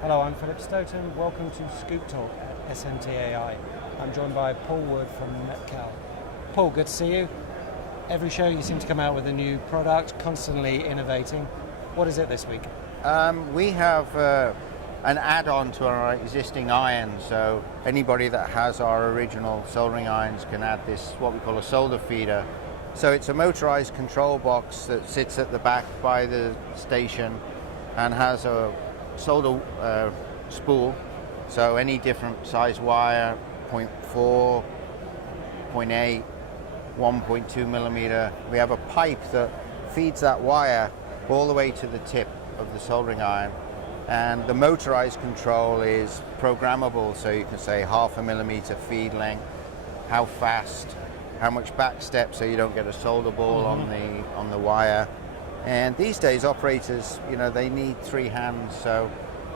Hello, I'm Philip Stoten. Welcome to Scoop Talk at SMTAI. I'm joined by Paul Wood from Metcal. Paul, good to see you. Every show you seem to come out with a new product, constantly innovating. What is it this week? We have an add-on to our existing iron, so anybody that has our original soldering irons can add this, what we call a solder feeder. So it's a motorized control box that sits at the back by the station and has a solder spool, so any different size wire, 0.4, 0.8, 1.2 millimeter. We have a pipe that feeds that wire all the way to the tip of the soldering iron, and the motorized control is programmable, so you can say 0.5 millimeter feed length, how fast, how much back step so you don't get a solder ball on the wire. And these days operators, they need 3 hands, so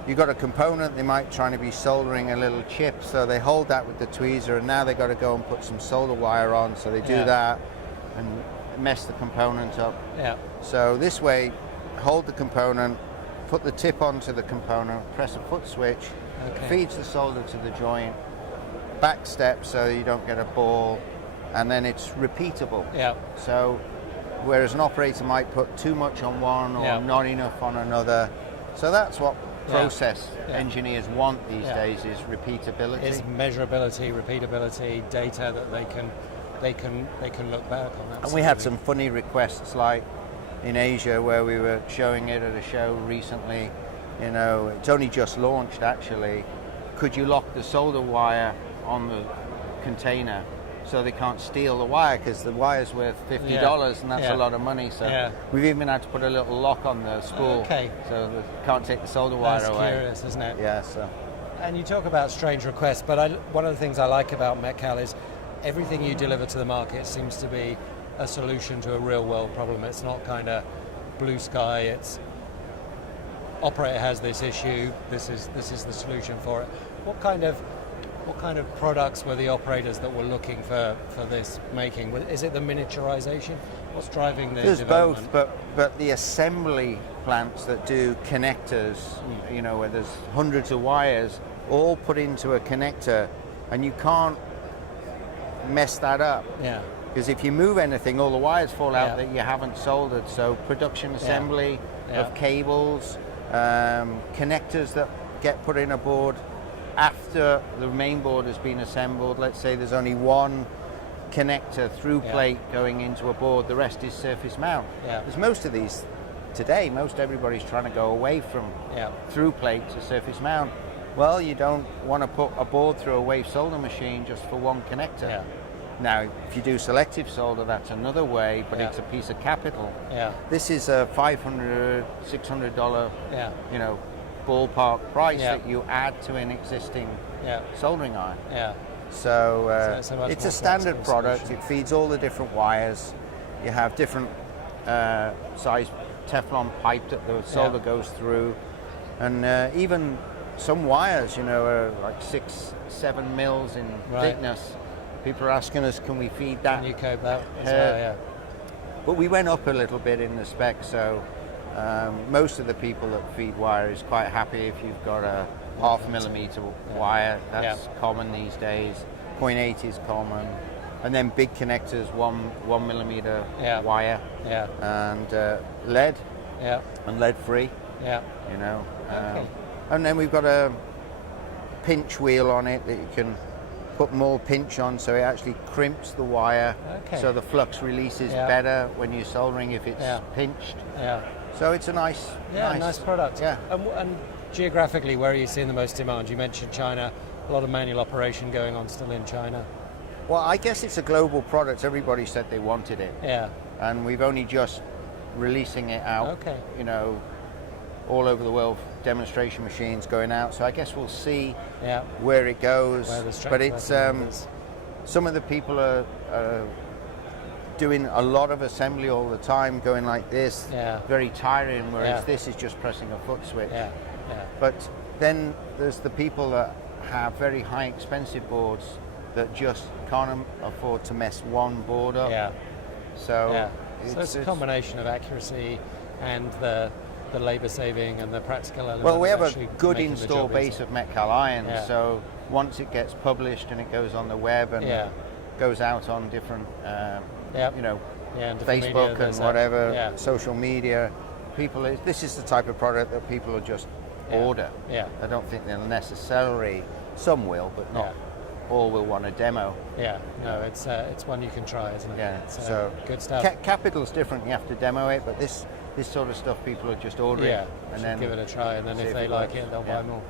you've got a component, they might try to be soldering a little chip, so they hold that with the tweezer, and now they've got to go and put some solder wire on, so they do that and mess the component up. So this way, hold the component, put the tip onto the component, press a foot switch, feeds the solder to the joint, back step so you don't get a ball, and then it's repeatable. So whereas an operator might put too much on one or not enough on another. So that's what process engineers want these days, is repeatability. It's measurability, repeatability, data that they can look back on. And we had some funny requests, like in Asia where we were showing it at a show recently. It's only just launched actually. Could you lock the solder wire on the container so they can't steal the wire, because the wire's worth $50 and that's a lot of money. So we've even had to put a little lock on the spool so they can't take the solder wire away. That's curious, isn't it? Yeah. So. And you talk about strange requests, but one of the things I like about Metcal is everything you deliver to the market seems to be a solution to a real world problem. It's not kind of blue sky. It's operator has this issue. This is the solution for it. What kind of products were the operators that were looking for this making? Is it the miniaturization? What's driving the development? There's both, but the assembly plants that do connectors, where there's hundreds of wires all put into a connector, and you can't mess that up. Because if you move anything, all the wires fall out that you haven't soldered. So production assembly of cables, connectors that get put in a board after the main board has been assembled. Let's say there's only one connector through plate going into a board, the rest is surface mount. Because most of these today, everybody's trying to go away from through plate to surface mount. Well, you don't want to put a board through a wave solder machine just for one connector. Now, if you do selective solder, that's another way, but it's a piece of capital. This is a $500, $600, ballpark price that you add to an existing soldering iron. So it's a standard product. It feeds all the different wires. You have different size Teflon pipe that the solder goes through, and even some wires, are like 6-7 mils in thickness. People are asking us, can we feed that? Can you cope that as well? But we went up a little bit in the spec, so most of the people that feed wire is quite happy if you've got a 0.5 millimeter wire. That's common these days. 0.8 is common. And then big connectors, 1 millimeter wire. And lead. And lead free. And then we've got a pinch wheel on it that you can put more pinch on, so it actually crimps the wire, so the flux releases better when you're soldering if it's pinched. So it's a nice product. And geographically, where are you seeing the most demand? You mentioned China, a lot of manual operation going on still in China. Well, I guess it's a global product. Everybody said they wanted it. And we've only just releasing it out, all over the world, demonstration machines going out. So I guess we'll see where it goes. But it's some of the people are doing a lot of assembly all the time, going like this, very tiring, whereas this is just pressing a foot switch. But then there's the people that have very high expensive boards that just can't afford to mess one board up. So it's a combination of accuracy and the the labour saving and the practical element. Well, we have a actually good making the install job base easier. of Metcal irons, Yeah. so once it gets published and it goes on the web and Yeah. goes out on different, Yep. you know, Yeah, and different media, Facebook and there's that. whatever, Yeah. social media, this is the type of product that people will just Yeah. order. Yeah. I don't think they'll necessarily, some will, but not all will want a demo. Yeah, no, it's one you can try, isn't it? Yeah, It's, so good stuff. Capital's different, you have to demo it, but this sort of stuff people are just ordering. Yeah, and should then give it a try, and then see if if they it like works. it, they'll Yeah. buy more.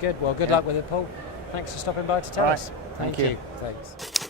Good. Well, good Yeah. luck with it, Paul. Thanks for stopping by to tell All right. us. Thank you. you. Thanks.